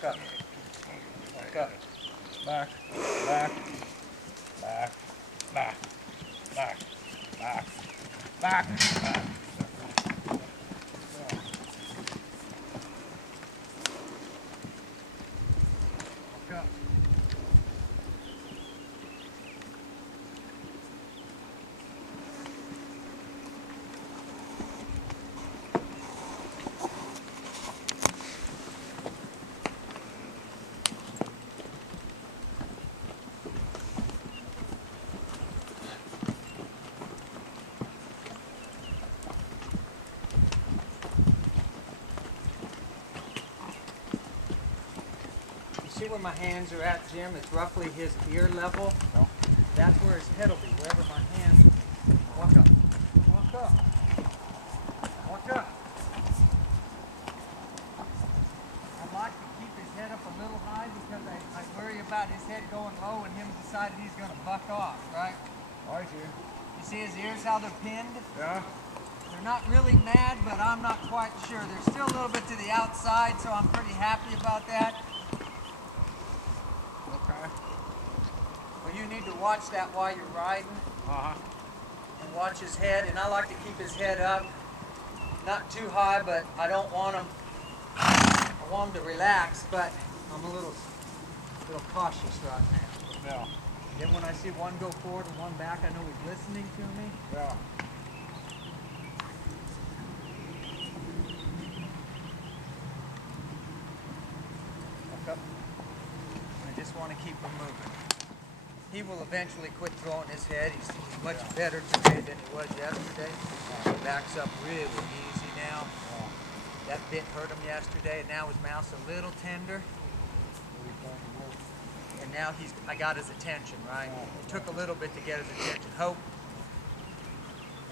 Walk up. Walk up. Back. Back. Back. Back. Back. Back. Back. Back. Walk up. See where my hands are at, Jim? It's roughly his ear level. No. That's where his head will be, wherever my hands. Walk up. Walk up. Walk up. I like to keep his head up a little high because I worry about his head going low and him deciding he's going to buck off, right? I see. You see his ears, how they're pinned? Yeah. They're not really mad, but I'm not quite sure. They're still a little bit to the outside, so I'm pretty happy about that. Okay. Well, you need to watch that while you're riding. And watch his head, and I like to keep his head up. Not too high, but I don't want him, I want him to relax, but I'm a little cautious right now. Yeah. Then when I see one go forward and one back, I know he's listening to me. Yeah. Walk up. I just want to keep him moving. He will eventually quit throwing his head. He's much better today than he was yesterday. He backs up really easy now. That bit hurt him yesterday, and now his mouth's a little tender. And now I got his attention, right? It took a little bit to get his attention. Hope.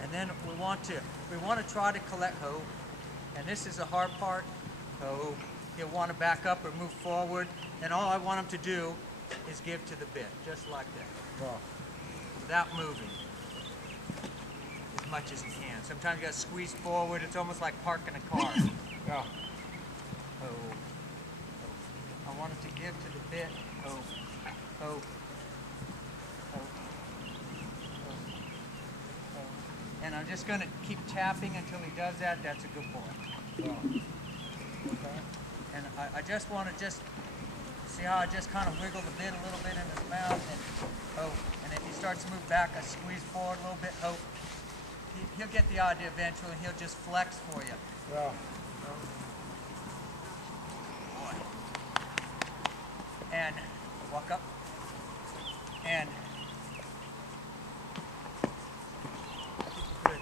And then we want to try to collect hope. And this is the hard part. Hope. He'll want to back up or move forward, and all I want him to do is give to the bit, just like that, without moving as much as he can. Sometimes you got to squeeze forward. It's almost like parking a car. Yeah. Oh. I want him to give to the bit. Oh. Oh. Oh. Oh. And I'm just going to keep tapping until he does that. That's a good boy. Okay. And I just want to see how I just kind of wiggle the bit a little bit in his mouth, and if he starts to move back, I squeeze forward a little bit. He'll get the idea eventually. He'll just flex for you. Yeah. Boy. And walk up. And good.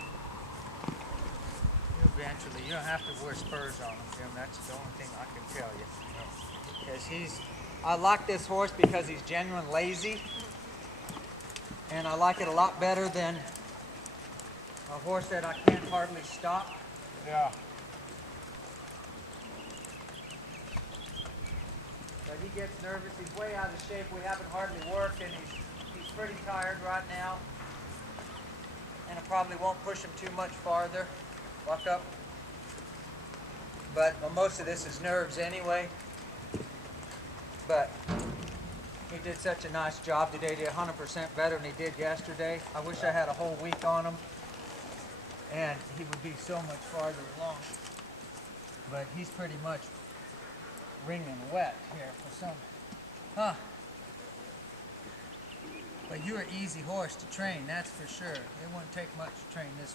Eventually, you don't have to wear spurs on him, Jim. That's the only thing I can tell you. Because I like this horse because he's genuine lazy, and I like it a lot better than a horse that I can't hardly stop. Yeah. But he gets nervous. He's way out of shape. We haven't hardly worked, and he's pretty tired right now. And I probably won't push him too much farther. Walk up. But most of this is nerves anyway. But he did such a nice job today. He did 100% better than he did yesterday. I wish I had a whole week on him, and he would be so much farther along. But he's pretty much wringing wet here for some. But you're an easy horse to train, that's for sure. It wouldn't take much to train this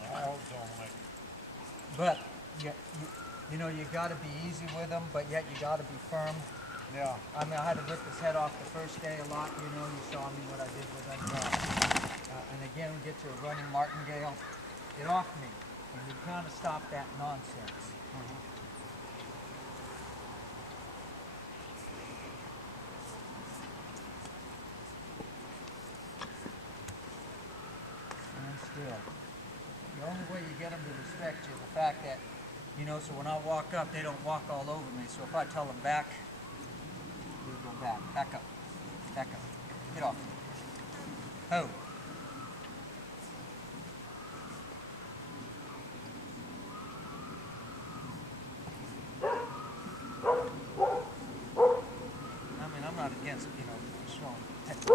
one. I hope so, Mike. But you know, you got to be easy with them, but yet you got to be firm. Yeah. I mean, I had to rip his head off the first day a lot. You know, you saw me what I did with him. And again, we get to a running martingale. Get off me, and you kind of stop that nonsense. Stand still. The only way you get them to respect you is the fact that, you know, so when I walk up, they don't walk all over me. So if I tell them back, they go back. Back up. Back up. Get off. Ho.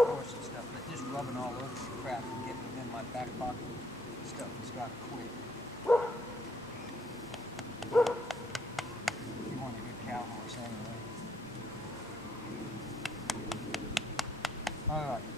horse and stuff, but just rubbing all over the crap and getting it in my back pocket stuff has got to quit. You want a good cow horse anyway. All right.